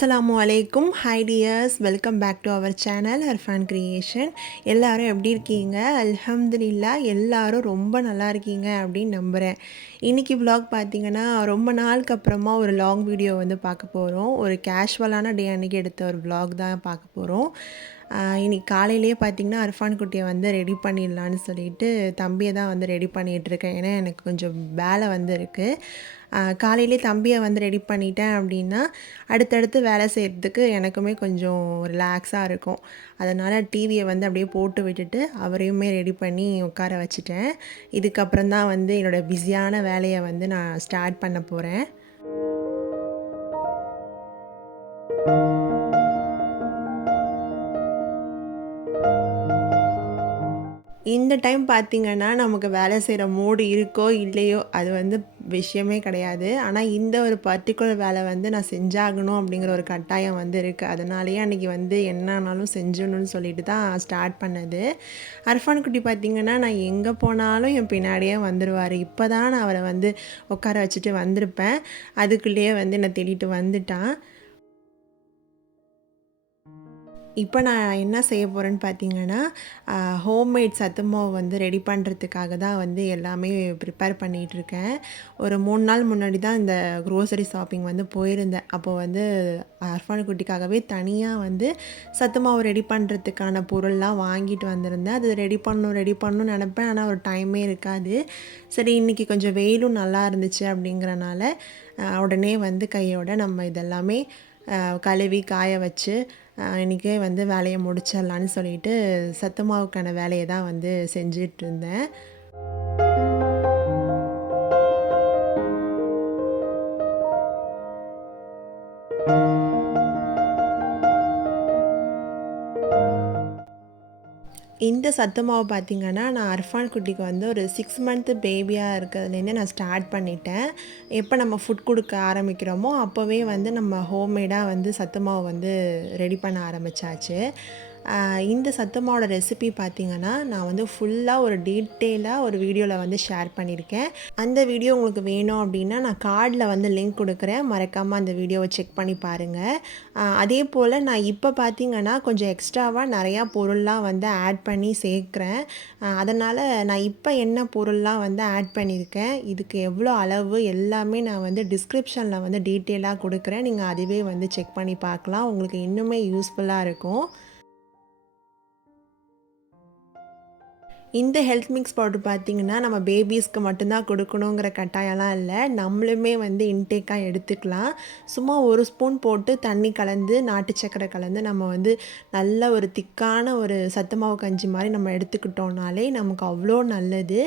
அஸ்ஸலாமு அலைக்கும். Hi dears, welcome back to our channel Arfan Creation. எல்லாரும் எப்படி இருக்கீங்க? அல்ஹம்துலில்லாஹ் எல்லாரும் ரொம்ப நல்லா இருக்கீங்க அப்படின்னு நம்புகிறேன். இன்றைக்கி vlog பார்த்தீங்கன்னா ரொம்ப நாளுக்கு அப்புறமா ஒரு லாங் வீடியோ வந்து பார்க்க போகிறோம். ஒரு கேஷுவலான டே அன்றைக்கி எடுத்த ஒரு vlog தான் பார்க்க போகிறோம். இன்னைக்கு காலையிலேயே பார்த்தீங்கன்னா அர்ஃபான் குட்டியை வந்து ரெடி பண்ணிடலான்னு சொல்லிட்டு தம்பியை தான் வந்து ரெடி பண்ணிகிட்ருக்கேன். ஏன்னா எனக்கு கொஞ்சம் வேலை வந்து இருக்குது. காலையிலே தம்பியை வந்து ரெடி பண்ணிட்டேன் அப்படின்னா அடுத்தடுத்து வேலை செய்கிறதுக்கு எனக்குமே கொஞ்சம் ரிலாக்ஸாக இருக்கும். அதனால் டிவியை வந்து அப்படியே போட்டு விட்டுட்டு அவரையுமே ரெடி பண்ணி உட்கார வச்சுட்டேன். இதுக்கப்புறம் தான் வந்து என்னோடய பிஸியான வேலையை வந்து நான் ஸ்டார்ட் பண்ண போகிறேன். இந்த டைம் பார்த்திங்கன்னா நமக்கு வேலை செய்கிற மூடு இருக்கோ இல்லையோ அது வந்து விஷயமே கிடையாது. ஆனால் இந்த ஒரு பர்ட்டிகுலர் வேலை வந்து நான் செஞ்சாகணும் அப்படிங்கிற ஒரு கட்டாயம் வந்து இருக்குது. அதனாலேயே அன்றைக்கி வந்து என்ன ஆனாலும் செஞ்சணும்னு சொல்லிட்டு தான் ஸ்டார்ட் பண்ணது. அர்ஃபான் குட்டி பார்த்திங்கன்னா நான் எங்கே போனாலும் என் பின்னாடியே வந்துடுவார். இப்போ தான் நான் அவரை வந்து உட்கார வச்சுட்டு வந்திருப்பேன். அதுக்குள்ளேயே வந்து என்னை தேடிட்டு வந்துட்டான். இப்போ நான் என்ன செய்ய போகிறேன்னு பார்த்தீங்கன்னா, ஹோம்மேட் சத்து மாவு வந்து ரெடி பண்ணுறதுக்காக தான் வந்து எல்லாமே ப்ரிப்பேர் பண்ணிகிட்ருக்கேன். ஒரு 3 நாள் முன்னாடி தான் இந்த க்ரோசரி ஷாப்பிங் வந்து போயிருந்தேன். அப்போ வந்து அர்ஃபான் குட்டிக்காகவே தனியாக வந்து சத்து மாவு ரெடி பண்ணுறதுக்கான பொருள்லாம் வாங்கிட்டு வந்திருந்தேன். அது ரெடி பண்ணணும்னு நினப்பேன். ஆனால் ஒரு டைமே இருக்காது. சரி இன்றைக்கி கொஞ்சம் வெயிலும் நல்லா இருந்துச்சு அப்படிங்கிறனால உடனே வந்து கையோட நம்ம இதெல்லாமே கழுவி காய வச்சு இன்றைக்கே வந்து வேலையை முடிச்சிடலான்னு சொல்லிட்டு சத்து மாவுக்கான வேலையை தான் வந்து செஞ்சிட்ருந்தேன். இந்த சத்து மாவு பார்த்திங்கன்னா நான் அர்ஃபான் குட்டிக்கு வந்து ஒரு 6 மந்த்து பேபியாக இருக்கிறதுலேருந்தே நான் ஸ்டார்ட் பண்ணிட்டேன். எப்போ நம்ம ஃபுட் கொடுக்க ஆரம்பிக்கிறோமோ அப்போவே வந்து நம்ம ஹோம்மேடாக வந்து சத்து மாவு வந்து ரெடி பண்ண ஆரம்பித்தாச்சு. இந்த சத்து மாவோட ரெசிபி பார்த்திங்கன்னா நான் வந்து ஃபுல்லாக ஒரு டீட்டெயிலாக ஒரு வீடியோவில் வந்து ஷேர் பண்ணியிருக்கேன். அந்த வீடியோ உங்களுக்கு வேணும் அப்படின்னா நான் கார்டில் வந்து லிங்க் கொடுக்குறேன். மறக்காமல் அந்த வீடியோவை செக் பண்ணி பாருங்கள். அதே போல் நான் இப்போ பார்த்திங்கன்னா கொஞ்சம் எக்ஸ்ட்ராவாக நிறையா பொருள்லாம் வந்து ஆட் பண்ணி சேர்க்குறேன். அதனால் நான் இப்போ என்ன பொருள்லாம் வந்து ஆட் பண்ணியிருக்கேன், இதுக்கு எவ்வளோ அளவு எல்லாமே நான் வந்து டிஸ்கிரிப்ஷனில் வந்து டீட்டெயிலாக கொடுக்குறேன். நீங்கள் அதுவே வந்து செக் பண்ணி பார்க்கலாம். உங்களுக்கு இன்னுமே யூஸ்ஃபுல்லாக இருக்கும். இந்த ஹெல்த் மிக்ஸ் பவுடர் பார்த்திங்கன்னா நம்ம பேபிஸ்க்கு மட்டும்தான் கொடுக்கணுங்கிற கட்டாயம்லாம் இல்லை. நம்மளுமே வந்து இன்டேக்காக எடுத்துக்கலாம். சும்மா ஒரு ஸ்பூன் போட்டு தண்ணி கலந்து நாட்டு சர்க்கரை கலந்து நம்ம வந்து நல்ல ஒரு திக்கான ஒரு சத்து மாவு கஞ்சி மாதிரி நம்ம எடுத்துக்கிட்டோம்னாலே நமக்கு அவ்வளோ நல்லது.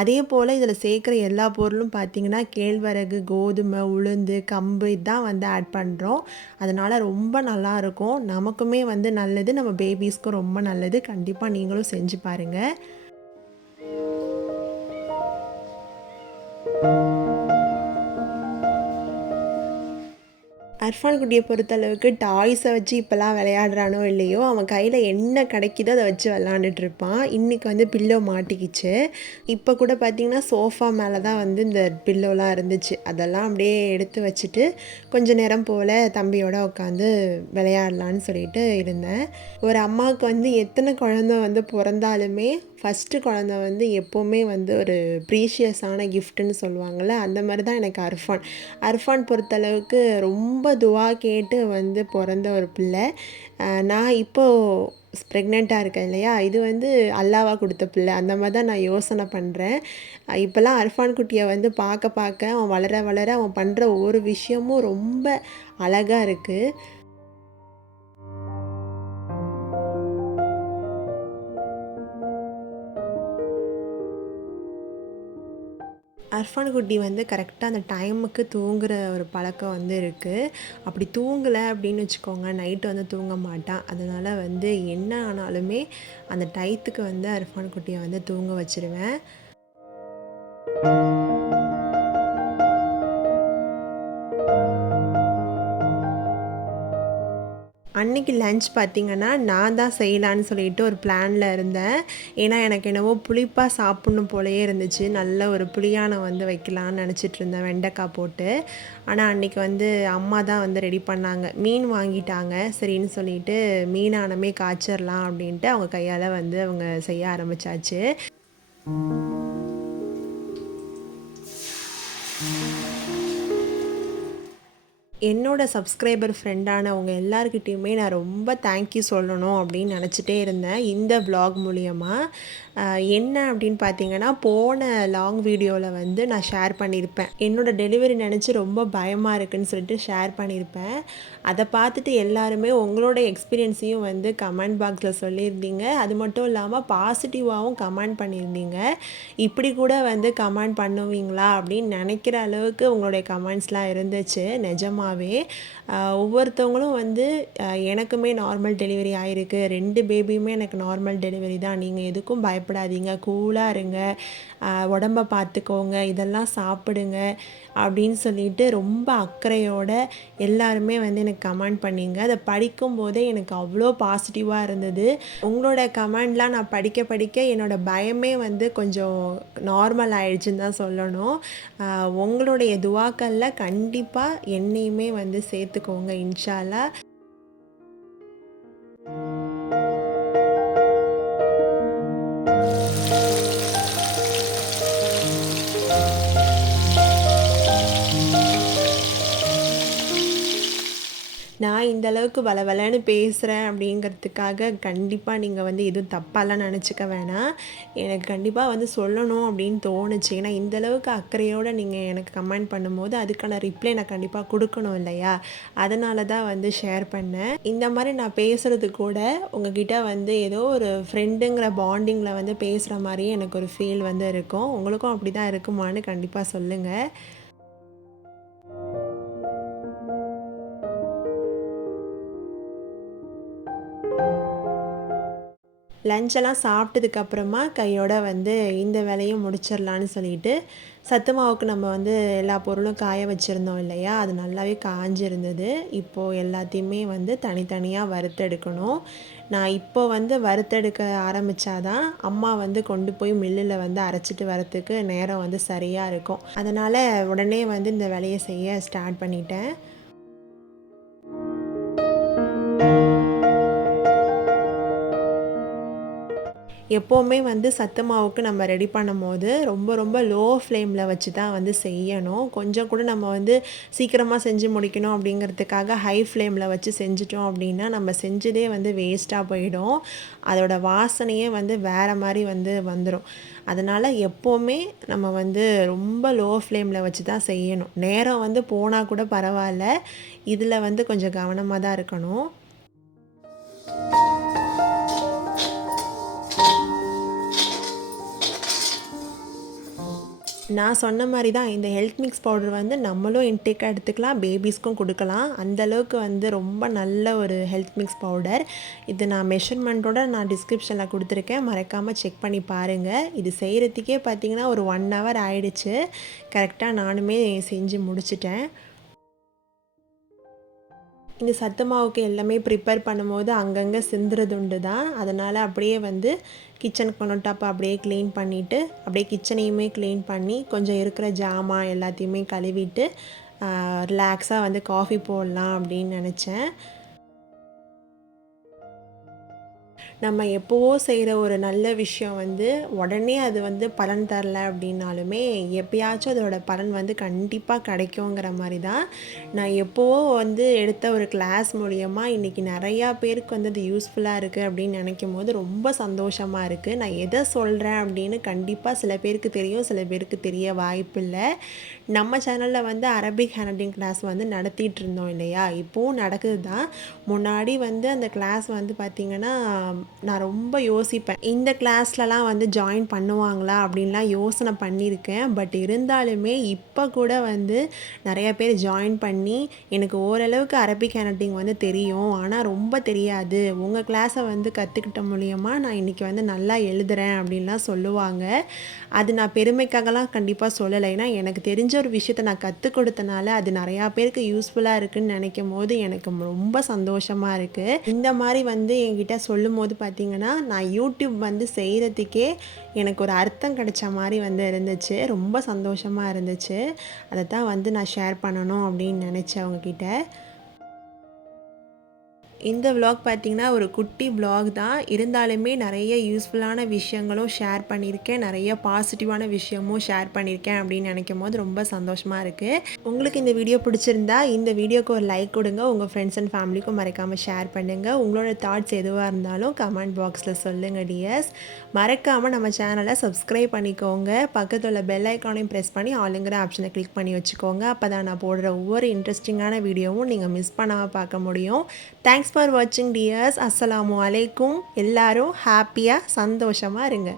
அதே போல் இதில் சேர்க்குற எல்லா பொருளும் பார்த்திங்கன்னா கேழ்வரகு, கோதுமை, உளுந்து, கம்பு இதான் வந்து ஆட் பண்ணுறோம். அதனால் ரொம்ப நல்லாயிருக்கும். நமக்குமே வந்து நல்லது, நம்ம பேபிஸ்க்கும் ரொம்ப நல்லது. கண்டிப்பாக நீங்களும் செஞ்சு பாருங்கள். அர்ஃபான் குட்டியை பொறுத்தளவுக்கு டாய்ஸை வச்சு இப்போல்லாம் விளையாடுறானோ இல்லையோ, அவன் கையில் என்ன கிடைக்குதோ அதை வச்சு விளாண்டுட்ருப்பான். இன்றைக்கி வந்து பில்லோ மாட்டிக்கிச்சு. இப்போ கூட பார்த்திங்கன்னா சோஃபா மேலே தான் வந்து இந்த பில்லோலாம் இருந்துச்சு. அதெல்லாம் அப்படியே எடுத்து வச்சுட்டு கொஞ்சம் நேரம் போல் தம்பியோட உட்காந்து விளையாடலான்னு சொல்லிட்டு இருந்தேன். ஒரு அம்மாவுக்கு வந்து எத்தனை குழந்தை வந்து பிறந்தாலுமே ஃபஸ்ட்டு குழந்தை வந்து எப்போவுமே வந்து ஒரு ப்ரீஷியஸான கிஃப்ட்டுன்னு சொல்லுவாங்கள்ல, அந்த மாதிரி தான் எனக்கு அர்ஃபான். அர்ஃபான் பொறுத்தளவுக்கு ரொம்ப துவா கேட்டு வந்து பிறந்த ஒரு பிள்ளை. நான் இப்போது ப்ரெக்னெண்ட்டாக இருக்கேன் இல்லையா, இது வந்து அல்லாஹ்வா கொடுத்த பிள்ளை. அந்த மாதிரி தான் நான் யோசனை பண்ணுறேன். இப்போல்லாம் அர்ஃபான் குட்டியை வந்து பார்க்க பார்க்க அவன் வளர வளர அவன் பண்ணுற ஒவ்வொரு விஷயமும் ரொம்ப அழகாக இருக்குது. அர்ஃபான் குட்டி வந்து கரெக்டாக அந்த டைமுக்கு தூங்குகிற ஒரு பழக்கம் வந்து இருக்குது. அப்படி தூங்கலை அப்படின்னு வச்சுக்கோங்க, நைட்டு வந்து தூங்க மாட்டான். அதனால் வந்து என்ன ஆனாலுமே அந்த டயத்துக்கு வந்து அர்ஃபான் குட்டியை வந்து தூங்க வச்சுருவேன். அன்னைக்கு லஞ்ச் பார்த்திங்கன்னா நான் தான் செய்யலான்னு சொல்லிட்டு ஒரு பிளானில் இருந்தேன். ஏன்னா எனக்கு என்னவோ புளிப்பாக சாப்பிட்ணும் போலயே இருந்துச்சு. நல்ல ஒரு புளியானம் வந்து வைக்கலான்னு நினச்சிட்டு இருந்தேன் வெண்டைக்காய் போட்டு. ஆனால் அன்றைக்கி வந்து அம்மா தான் வந்து ரெடி பண்ணாங்க. மீன் வாங்கிட்டாங்க. சரின்னு சொல்லிட்டு மீனானமே காய்ச்சிடலாம் அப்படின்ட்டு அவங்க கையால் வந்து அவங்க செய்ய ஆரம்பித்தாச்சு. என்னோட சப்ஸ்கிரைபர் ஃப்ரெண்டானவங்க எல்லார்கிட்டயுமே நான் ரொம்ப தேங்க்யூ சொல்லணும் அப்படின்னு நினச்சிட்டே இருந்தேன் இந்த vlog மூலியமா. என்ன அப்படின்னு பார்த்தீங்கன்னா, போன லாங் வீடியோவில் வந்து நான் ஷேர் பண்ணியிருப்பேன். என்னோட டெலிவரி நினச்சி ரொம்ப பயமாக இருக்குன்னு சொல்லிட்டு ஷேர் பண்ணியிருப்பேன். அதை பார்த்துட்டு எல்லாருமே உங்களோட எக்ஸ்பீரியன்ஸையும் வந்து கமெண்ட் பாக்ஸில் சொல்லியிருந்தீங்க. அது மட்டும் இல்லாமல் பாசிட்டிவாகவும் கமெண்ட் பண்ணியிருந்தீங்க. இப்படி கூட வந்து கமெண்ட் பண்ணுவீங்களா அப்படின்னு நினைக்கிற அளவுக்கு உங்களுடைய கமெண்ட்ஸ்லாம் இருந்துச்சு நிஜமாவே. ஒவ்வொருத்தவங்களும் வந்து எனக்குமே நார்மல் டெலிவரி ஆயிருக்கு, 2 பேபியுமே எனக்கு நார்மல் டெலிவரி தான், நீங்கள் எதுக்கும் பயப்படாதீங்க, கூலாக இருங்க, உடம்ப பார்த்துக்கோங்க, இதெல்லாம் சாப்பிடுங்க அப்படின்னு சொல்லிட்டு ரொம்ப அக்கறையோட எல்லாருமே வந்து எனக்கு கமெண்ட் பண்ணிங்க. அதை படிக்கும்போதே எனக்கு அவ்வளோ பாசிட்டிவாக இருந்தது. உங்களோட கமெண்ட்லாம் நான் படிக்க படிக்க என்னோடய பயமே வந்து கொஞ்சம் நார்மல் ஆயிடுச்சுன்னு தான் சொல்லணும். உங்களுடைய துவாக்களில் கண்டிப்பாக என்னையுமே வந்து சேர்த்துக்கோங்க இன்ஷா அல்லாஹ். நான் இந்த அளவுக்கு வளவளன்னு பேசுகிறேன் அப்படிங்கிறதுக்காக கண்டிப்பாக நீங்கள் வந்து எதுவும் தப்பாலாம் நினச்சிக்க வேணாம். எனக்கு கண்டிப்பாக வந்து சொல்லணும் அப்படின்னு தோணுச்சு. ஏன்னா இந்த அளவுக்கு அக்கறையோடு நீங்கள் எனக்கு கமெண்ட் பண்ணும்போது அதுக்கான ரிப்ளை நான் கண்டிப்பாக கொடுக்கணும் இல்லையா? அதனால தான் வந்து ஷேர் பண்ணேன். இந்த மாதிரி நான் பேசுகிறது கூட உங்ககிட்ட வந்து ஏதோ ஒரு ஃப்ரெண்டுங்கிற பாண்டிங்கில் வந்து பேசுகிற மாதிரியே எனக்கு ஒரு ஃபீல் வந்து இருக்கும். உங்களுக்கும் அப்படி தான் இருக்குமான்னு கண்டிப்பாக சொல்லுங்கள். லஞ்செல்லாம் சாப்பிட்டதுக்கப்புறமா கையோட வந்து இந்த வேலையும் முடிச்சிடலான்னு சொல்லிட்டு சத்து மாவுக்கு நம்ம வந்து எல்லா பொருளும் காய வச்சுருந்தோம் இல்லையா? அது நல்லாவே காஞ்சிருந்தது. இப்போது எல்லாத்தையுமே வந்து தனித்தனியாக வறுத்தெடுக்கணும். நான் இப்போ வந்து வறுத்தெடுக்க ஆரம்பித்தாதான் அம்மா வந்து கொண்டு போய் மில்லில் வந்து அரைச்சிட்டு வரத்துக்கு நேரம் வந்து சரியாக இருக்கும். அதனால் உடனே வந்து இந்த வேலையை செய்ய ஸ்டார்ட் பண்ணிட்டேன். எப்போவுமே வந்து சத்து மாவுக்கு நம்ம ரெடி பண்ணும்போது ரொம்ப ரொம்ப லோ ஃப்ளேமில் வச்சு தான் வந்து செய்யணும். கொஞ்சம் கூட நம்ம வந்து சீக்கிரமாக செஞ்சு முடிக்கணும் அப்படிங்கிறதுக்காக ஹை ஃப்ளேமில் வச்சு செஞ்சிட்டோம் அப்படின்னா நம்ம செஞ்சதே வந்து வேஸ்ட்டாக போயிடும். அதோட வாசனையே வந்து வேறு மாதிரி வந்து வந்துடும். அதனால் எப்போவுமே நம்ம வந்து ரொம்ப லோ ஃப்ளேமில் வச்சு தான் செய்யணும். நேரம் வந்து போனால் கூட பரவாயில்ல, இதில் வந்து கொஞ்சம் கவனமாக தான் இருக்கணும். நான் சொன்ன மாதிரி தான் இந்த ஹெல்த் மிக்ஸ் பவுடர் வந்து நம்மளும் இன்டேக்காக எடுத்துக்கலாம், பேபிஸ்க்கும் கொடுக்கலாம். அந்தளவுக்கு வந்து ரொம்ப நல்ல ஒரு ஹெல்த் மிக்ஸ் பவுடர். இது நான் மெஷர்மெண்ட்டோட நான் டிஸ்கிரிப்ஷனில் கொடுத்துருக்கேன், மறக்காமல் செக் பண்ணி பாருங்கள். இது செய்கிறதுக்கே பார்த்திங்கன்னா ஒரு 1 hour ஆயிடுச்சு. கரெக்டாக நானுமே செஞ்சு முடிச்சிட்டேன். இந்த சத்து மாவுக்கு எல்லாமே ப்ரிப்பேர் பண்ணும்போது அங்கங்கே சிந்துறது உண்டு தான். அதனால் அப்படியே வந்து கிச்சனுக்கு கொண்டுட்டாப்போ அப்படியே க்ளீன் பண்ணிவிட்டு அப்படியே கிச்சனையுமே க்ளீன் பண்ணி கொஞ்சம் இருக்கிற ஜாமான் எல்லாத்தையுமே கழுவிட்டு ரிலாக்ஸாக வந்து காஃபி போடலாம் அப்படின்னு நினச்சேன். நம்ம எப்போவோ செய்கிற ஒரு நல்ல விஷயம் வந்து உடனே அது வந்து பலன் தரல அப்படின்னாலுமே எப்பயாச்சும் அதோட பலன் வந்து கண்டிப்பாக கிடைக்குங்கிற மாதிரி தான். நான் எப்போவோ வந்து எடுத்த ஒரு கிளாஸ் மூலியமாக இன்றைக்கி நிறையா பேருக்கு வந்து அது யூஸ்ஃபுல்லாக இருக்குது அப்படின்னு நினைக்கும் போது ரொம்ப சந்தோஷமாக இருக்குது. நான் எதை சொல்கிறேன் அப்படின்னு கண்டிப்பாக சில பேருக்கு தெரியும், சில பேருக்கு தெரிய வாய்ப்பில்லை. நம்ம சேனலில் வந்து அரபிக் ஹேண்ட்ரைட்டிங் கிளாஸ் வந்து நடத்திட்டு இருந்தோம் இல்லையா? இப்போவும் நடக்குது தான். முன்னாடி வந்து அந்த கிளாஸ் வந்து பார்த்திங்கன்னா நான் ரொம்ப யோசிப்பேன். இந்த கிளாஸ்லலாம் வந்து ஜாயின் பண்ணுவாங்களா அப்படின்லாம் யோசனை பண்ணியிருக்கேன். பட் இருந்தாலுமே இப்போ கூட வந்து நிறைய பேர் ஜாயின் பண்ணி எனக்கு ஓரளவுக்கு அரபிக் ஹேண்ட்ரைட்டிங் வந்து தெரியும். ஆனால் ரொம்ப தெரியாது. உங்கள் கிளாஸை வந்து கற்றுக்கிட்ட மூலியமாக நான் இன்றைக்கி வந்து நல்லா எழுதுறேன் அப்படின்லாம் சொல்லுவாங்க. அது நான் பெருமைக்காகலாம் கண்டிப்பாக சொல்லலை. ஏன்னா எனக்கு தெரிஞ்ச ஒரு விஷயத்த நான் கற்றுக் கொடுத்தனால அது நிறையா பேருக்கு யூஸ்ஃபுல்லாக இருக்குதுன்னு நினைக்கும் போது எனக்கு ரொம்ப சந்தோஷமாக இருக்குது. இந்த மாதிரி வந்து என்கிட்ட சொல்லும் போது பார்த்திங்கன்னா நான் யூடியூப் வந்து செய்கிறதுக்கே எனக்கு ஒரு அர்த்தம் கிடைச்ச மாதிரி வந்து இருந்துச்சு. ரொம்ப சந்தோஷமாக இருந்துச்சு. அதை தான் வந்து நான் ஷேர் பண்ணணும் அப்படின்னு நினச்சேன் அவங்கக்கிட்ட. இந்த விலாக் பார்த்திங்கன்னா ஒரு குட்டி விலாக் தான். இருந்தாலுமே நிறைய யூஸ்ஃபுல்லான விஷயங்களும் ஷேர் பண்ணியிருக்கேன். நிறைய பாசிட்டிவான விஷயமும் ஷேர் பண்ணியிருக்கேன் அப்படின்னு நினைக்கும் போது ரொம்ப சந்தோஷமாக இருக்குது. உங்களுக்கு இந்த வீடியோ பிடிச்சிருந்தா இந்த வீடியோக்கு ஒரு லைக் கொடுங்க. உங்கள் ஃப்ரெண்ட்ஸ் அண்ட் ஃபேமிலிக்கும் மறக்காமல் ஷேர் பண்ணுங்கள். உங்களோட தாட்ஸ் எதுவாக இருந்தாலும் கமெண்ட் பாக்ஸில் சொல்லுங்கள் டியர்ஸ். மறக்காமல் நம்ம சேனலை சப்ஸ்கிரைப் பண்ணிக்கோங்க. பக்கத்தில் உள்ள பெல் ஐக்கானையும் ப்ரெஸ் பண்ணி ஆளுங்கிற ஆப்ஷனை கிளிக் பண்ணி வச்சுக்கோங்க. அப்போ தான் நான் போடுற ஒவ்வொரு இன்ட்ரெஸ்டிங்கான வீடியோவும் நீங்கள் மிஸ் பண்ணாமல் பார்க்க முடியும். தேங்க்ஸ் ஃபார் வாட்சிங் டியர்ஸ். அஸ்ஸலாமு அலைக்கும். எல்லாரும் ஹாப்பியாக சந்தோஷமாக இருங்க.